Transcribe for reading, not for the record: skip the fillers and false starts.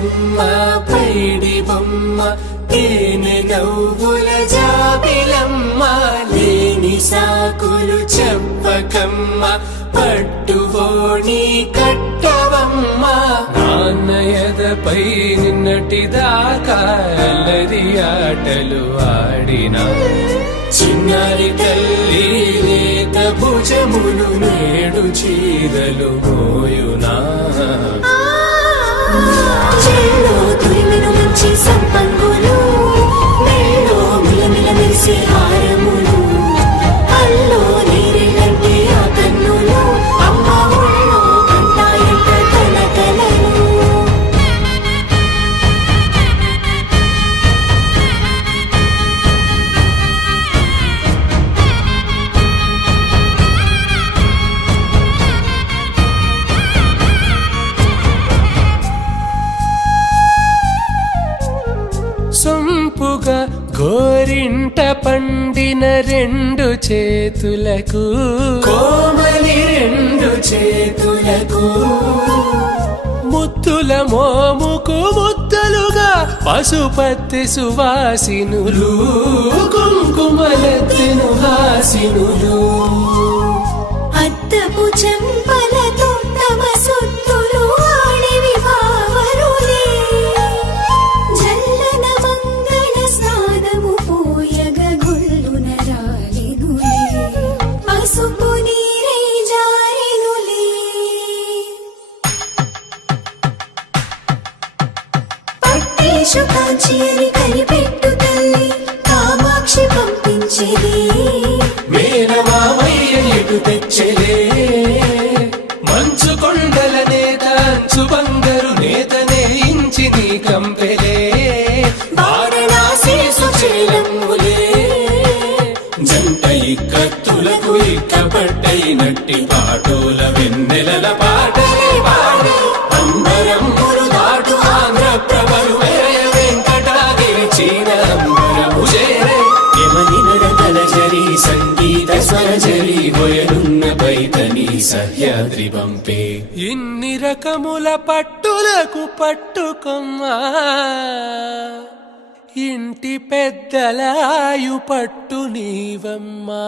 బుజ్జమ్మ పైడి బొమ్మ తేనె నవ్వుల జాబిలమ్మ లేని సాకులు చెప్పకమ్మ పట్టువోణి కట్టవమ్మ నాన్నయదపై నిన్నటిదాకా అల్లరి ఆటలు ఆడినా చిన్నారి తల్లి లేత భుజములు నేడు చీరలు మోయునా చెల్లో తురిమెను మంచి సంపంగులు మెల్లో మిలమిల మెరిసే హారములు అల్లో నీరెళ్ళంటే ఆ కన్నులు అమ్మ ఒళ్ళో కంటాయంట తన కలలు సొంపుగా గోరింట పండిన రెండు చేతులకు కోమలి రెండు చేతులకు ముద్దుల మోముకు ముద్దలుగా పశుపతి సువాసినులు కుంకుమలెత్తిను హాసినులు అద్దపు చెంపలతో తమ సొత్తులు ఆడివి బావరులే జల్లన మంగళ స్నానము పోయగ గుళ్ళున రాలినులే పసుపు నీరై జారినులే పట్టేషు కాంచి అని కనిపెట్టు తల్లి కామాక్షి పంపించేది మేనమామయ్య ఎటు తెచ్చలే మంచు కొండల నేత అంచు బంగారు నేతనే ఇంచి నీ కంపెలే వారణాసి సుచేలమ్ములే జంట ఇక్కత్తులకు ఇక్కపట్టయినట్టి పాటోల వెన్నెలల పాటలే పాడే అంబరమ్ములు దాటు ఆంధ్ర ప్రభలు వేయ వెంకటాగిరి చీన అంబరము చేరే యమని నడకల జరి సంగీత స్వరజరి గొయలున్న పైతని సహ్యాద్రి పంపే ఇన్ని రకముల పట్టులకు పట్టుకొమ్మా ఇంటి పెద్దలాయు పట్టు నీవమ్మా